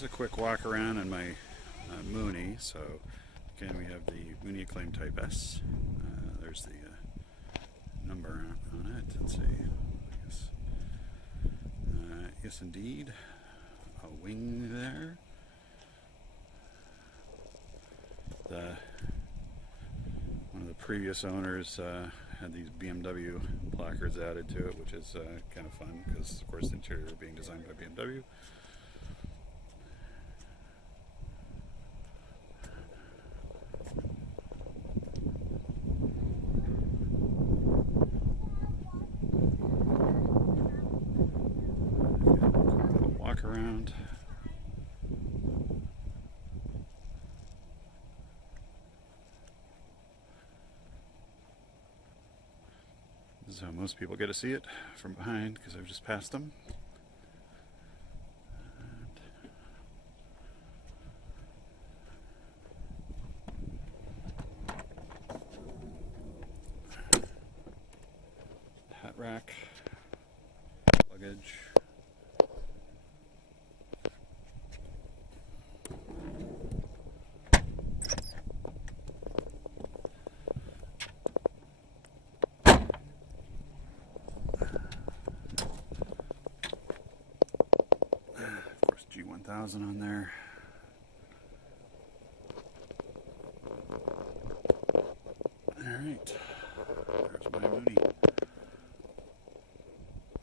Here's a quick walk around in my MOONEY. So again, we have the MOONEY ACCLAIM Type S. There's the number on it. Let's see. Yes, indeed. A wing there. One of the previous owners had these BMW placards added to it, which is kind of fun because, of course, the interior being designed by BMW. Walk around. This is how most people get to see it, from behind, because I've just passed them. Hat rack, luggage. G1000 on there. Alright, there's my MOONEY.